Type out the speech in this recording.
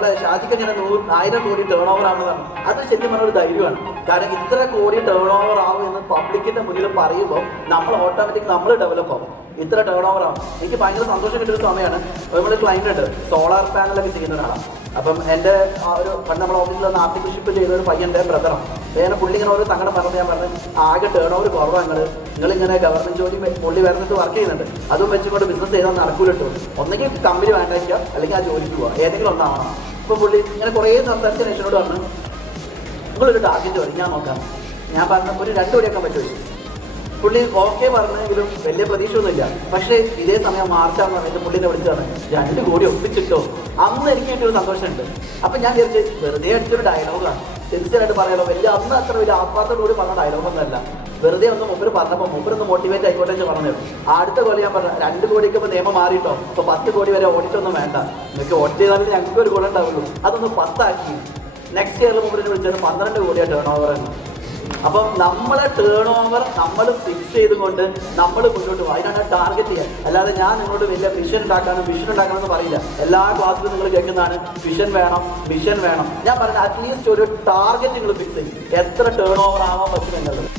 നമ്മളെ ഷാജിക്ക് ഇങ്ങനെ 1000 കോടി ടേൺ ഓവർ ആവുന്നതാണ്. അത് ശരിക്കും പറഞ്ഞ ഒരു ധൈര്യമാണ്. കാരണം ഇത്ര കോടി ടേൺ ഓവർ ആവും എന്ന് പബ്ലിക്കിന്റെ മുന്നിൽ പറയുമ്പോൾ നമ്മൾ ഓട്ടോമാറ്റിക് നമ്മൾ ഡെവലപ്പ് ആവും. ഇത്ര ടേൺ ഓവർ ആവും. എനിക്ക് ഭയങ്കര സന്തോഷം കിട്ടിയൊരു സമയമാണ്. നമ്മൾ ക്ലൈന്റ് ഉണ്ട്, സോളാർ പാനലൊക്കെ ചെയ്യുന്ന ഒരാളാണ്. അപ്പം എൻ്റെ ഒരു പണ്ട് നമ്മുടെ ഓഫീസിൽ നിന്ന് ആർട്ടിഫിഷ്യപ്പ് ചെയ്ത ഒരു പയ്യൻ്റെ ബ്രദറാണ്. അങ്ങനെ പുള്ളി ഇങ്ങനെ ഒരു സങ്കടം പറഞ്ഞു. ഞാൻ പറഞ്ഞു ആകെ ടേൺ ഓവർ കുറവാണ്, നിങ്ങളിങ്ങനെ ഗവൺമെന്റ് ജോലി പുള്ളി വരുന്നിട്ട് വർക്ക് ചെയ്യുന്നുണ്ട്, അതും വെച്ചുകൊണ്ട് ബിസിനസ് ചെയ്താൽ നടക്കൂലിട്ടു. ഒന്നെങ്കിൽ കമ്പനി വേണ്ടായിരിക്കുക, അല്ലെങ്കിൽ ആ ജോലിക്ക് പോവുക, ഏതെങ്കിലും ഒന്നാവണം. അപ്പോൾ പുള്ളി ഇങ്ങനെ കുറേ സംസാരിച്ചതിന് എന്നോട് പറഞ്ഞു നിങ്ങളൊരു ടാർഗറ്റ് വരും, ഞാൻ നോക്കാം. ഞാൻ പറഞ്ഞു ഒരു 2 കോടിയൊക്കെ പറ്റുമോ? പുള്ളി ഓക്കെ പറഞ്ഞെങ്കിലും വലിയ പ്രതീക്ഷയൊന്നുമില്ല. പക്ഷേ ഇതേ സമയം മാർച്ചാന്ന് പറഞ്ഞിട്ട് പുള്ളിനെ വിളിച്ചതാണ് 2 കോടി ഒപ്പിച്ചിട്ടോ. അന്ന് എനിക്ക് കിട്ടിയൊരു സന്തോഷമുണ്ട്. അപ്പം ഞാൻ വിചാരിച്ചു വെറുതെ അടിച്ചൊരു ഡയലോഗാണ്, തീർച്ചയായിട്ടും പറയാലോ. അന്ന് അത്ര വലിയ ആത്മാർത്ഥത്തോടുകൂടി പറഞ്ഞ ഡയലോഗൊന്നുമല്ല, വെറുതെ ഒന്ന് മുമ്പ് പറഞ്ഞപ്പോൾ മുമ്പൊന്ന് മോട്ടിവേറ്റ് ആയിക്കോട്ടെ എന്ന് പറഞ്ഞു. അടുത്ത കോടി ഞാൻ പറഞ്ഞു 2 കോടിക്ക് ഇപ്പോൾ നിയമം മാറിയിട്ടോ, ഇപ്പോൾ 10 കോടി വരെ ഓഡിറ്റൊന്നും വേണ്ട, നിങ്ങൾക്ക് ഓഡിറ്റ് ചെയ്താലും ഞങ്ങൾക്ക് ഒരു ഗുണം ഉണ്ടാവുള്ളൂ. അതൊന്ന് 10 ആക്കി. നെക്സ്റ്റ് ഇയറിൽ മുമ്പിൽ വിളിച്ചത് 12 കോടിയാണ് ടേൺ ഓവർ എന്ന്. അപ്പം നമ്മളെ ടേൺ ഓവർ നമ്മൾ ഫിക്സ് ചെയ്തുകൊണ്ട് നമ്മൾ മുന്നോട്ട് പോകും. അതിനാണ് ടാർഗറ്റ് ചെയ്യാൻ. അല്ലാതെ ഞാൻ നിങ്ങളോട് വലിയ വിഷൻ ഉണ്ടാക്കാനെന്ന് പറയില്ല. എല്ലാ ക്ലാസ്സിലും നിങ്ങൾ കേൾക്കുന്നതാണ് വിഷൻ വേണം, വിഷൻ വേണം. ഞാൻ പറഞ്ഞത് അറ്റ്ലീസ്റ്റ് ഒരു ടാർഗറ്റ് നിങ്ങൾ ഫിക്സ് ചെയ്യും, എത്ര ടേൺ ഓവർ ആവാൻ പറ്റും എന്നുള്ളത്.